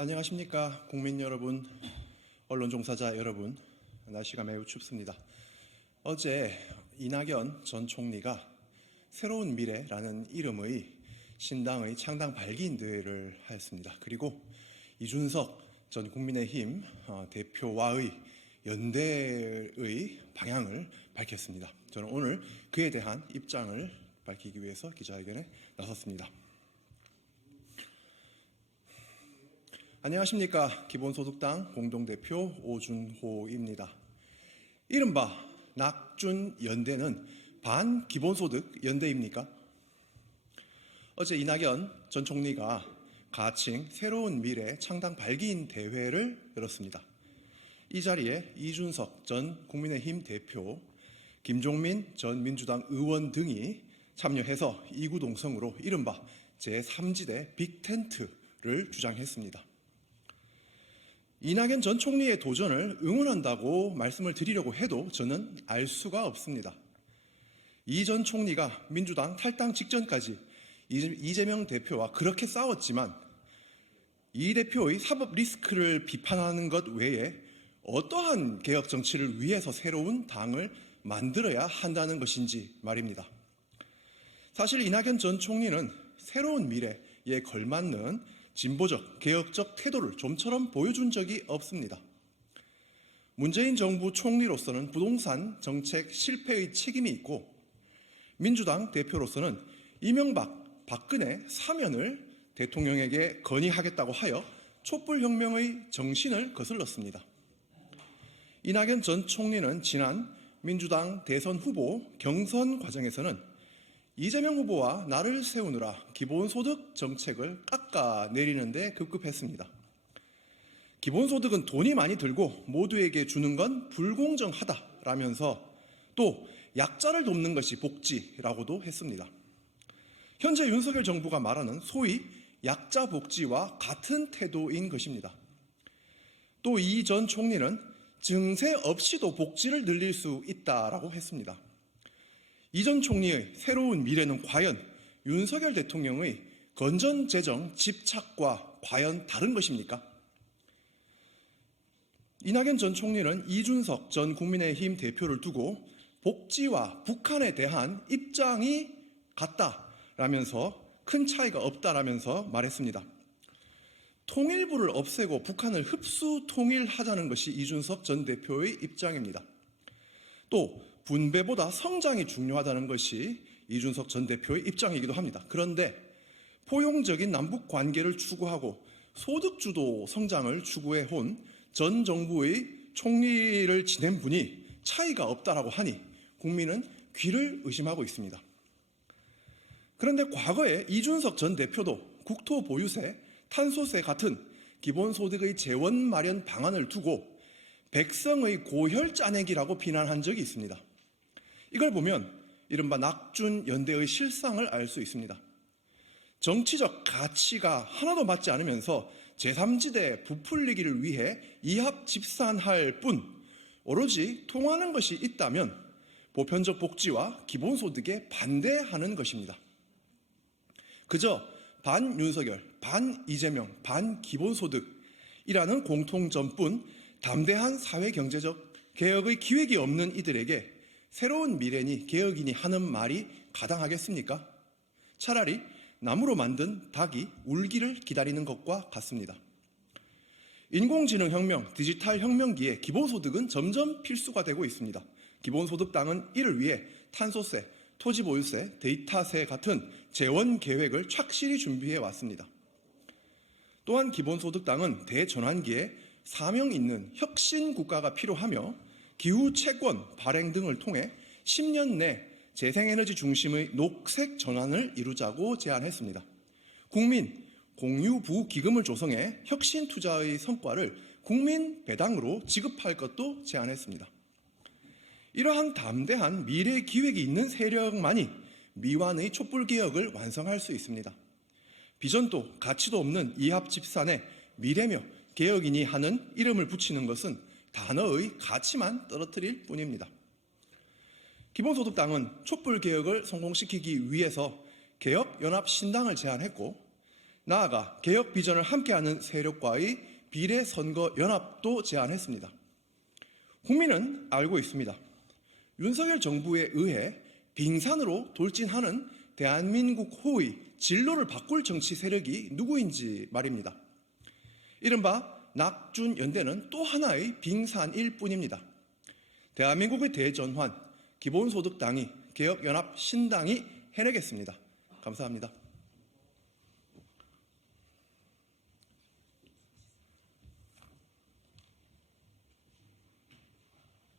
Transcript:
안녕하십니까 국민 여러분, 언론 종사자 여러분. 날씨가 매우 춥습니다. 어제 이낙연 전 총리가 새로운 미래라는 이름의 신당의 창당 발기인 대회를 하였습니다. 그리고 이준석 전 국민의힘 대표와의 연대의 방향을 밝혔습니다. 저는 오늘 그에 대한 입장을 밝히기 위해서 기자회견에 나섰습니다. 안녕하십니까 기본소득당 공동대표 오준호입니다. 이른바 낙준연대는 반기본소득 연대입니까? 어제 이낙연 전 총리가 가칭 새로운 미래 창당 발기인 대회를 열었습니다. 이 자리에 이준석 전 국민의힘 대표, 김종민 전 민주당 의원 등이 참여해서 이구동성으로 이른바 제3지대 빅텐트를 주장했습니다. 이낙연 전 총리의 도전을 응원한다고 말씀을 드리려고 해도 저는 알 수가 없습니다. 이 전 총리가 민주당 탈당 직전까지 이재명 대표와 그렇게 싸웠지만 이 대표의 사법 리스크를 비판하는 것 외에 어떠한 개혁 정치를 위해서 새로운 당을 만들어야 한다는 것인지 말입니다. 사실 이낙연 전 총리는 새로운 미래에 걸맞는 진보적, 개혁적 태도를 좀처럼 보여준 적이 없습니다. 문재인 정부 총리로서는 부동산 정책 실패의 책임이 있고 민주당 대표로서는 이명박, 박근혜 사면을 대통령에게 건의하겠다고 하여 촛불혁명의 정신을 거슬렀습니다. 이낙연 전 총리는 지난 민주당 대선 후보 경선 과정에서는 이재명 후보와 나를 세우느라 기본소득 정책을 깎아내리는 데 급급했습니다. 기본소득은 돈이 많이 들고 모두에게 주는 건 불공정하다라면서 또 약자를 돕는 것이 복지라고도 했습니다. 현재 윤석열 정부가 말하는 소위 약자 복지와 같은 태도인 것입니다. 또 이 전 총리는 증세 없이도 복지를 늘릴 수 있다라고 했습니다. 이 전 총리의 새로운 미래는 과연 윤석열 대통령의 건전재정 집착과 과연 다른 것입니까? 이낙연 전 총리는 이준석 전 국민의힘 대표를 두고 복지와 북한에 대한 입장이 같다라면서 큰 차이가 없다라면서 말했습니다. 통일부를 없애고 북한을 흡수 통일하자는 것이 이준석 전 대표의 입장입니다. 또 분배보다 성장이 중요하다는 것이 이준석 전 대표의 입장이기도 합니다. 그런데 포용적인 남북 관계를 추구하고 소득주도 성장을 추구해온 전 정부의 총리를 지낸 분이 차이가 없다라고 하니 국민은 귀를 의심하고 있습니다. 그런데 과거에 이준석 전 대표도 국토보유세, 탄소세 같은 기본소득의 재원 마련 방안을 두고 백성의 고혈 짜내기라고 비난한 적이 있습니다. 이걸 보면 이른바 낙준연대의 실상을 알 수 있습니다. 정치적 가치가 하나도 맞지 않으면서 제3지대 부풀리기를 위해 이합집산할 뿐 오로지 통하는 것이 있다면 보편적 복지와 기본소득에 반대하는 것입니다. 그저 반윤석열, 반이재명, 반기본소득이라는 공통점뿐 담대한 사회경제적 개혁의 기획이 없는 이들에게 새로운 미래니 개혁이니 하는 말이 가당하겠습니까? 차라리 나무로 만든 닭이 울기를 기다리는 것과 같습니다. 인공지능혁명, 디지털 혁명기에 기본소득은 점점 필수가 되고 있습니다. 기본소득당은 이를 위해 탄소세, 토지보유세, 데이터세 같은 재원 계획을 착실히 준비해 왔습니다. 또한 기본소득당은 대전환기에 사명 있는 혁신 국가가 필요하며 기후 채권 발행 등을 통해 10년 내 재생에너지 중심의 녹색 전환을 이루자고 제안했습니다. 국민 공유부 기금을 조성해 혁신 투자의 성과를 국민 배당으로 지급할 것도 제안했습니다. 이러한 담대한 미래 기획이 있는 세력만이 미완의 촛불개혁을 완성할 수 있습니다. 비전도 가치도 없는 이합집산에 미래며 개혁이니 하는 이름을 붙이는 것은 단어의 가치만 떨어뜨릴 뿐입니다. 기본소득당은 촛불개혁을 성공시키기 위해서 개혁연합신당을 제안했고 나아가 개혁 비전을 함께하는 세력과의 비례선거연합도 제안했습니다. 국민은 알고 있습니다. 윤석열 정부에 의해 빙산으로 돌진하는 대한민국 호의 진로를 바꿀 정치 세력이 누구인지 말입니다. 이른바 낙준연대는 또 하나의 빙산일 뿐입니다. 대한민국의 대전환, 기본소득당이, 개혁연합, 신당이 해내겠습니다. 감사합니다.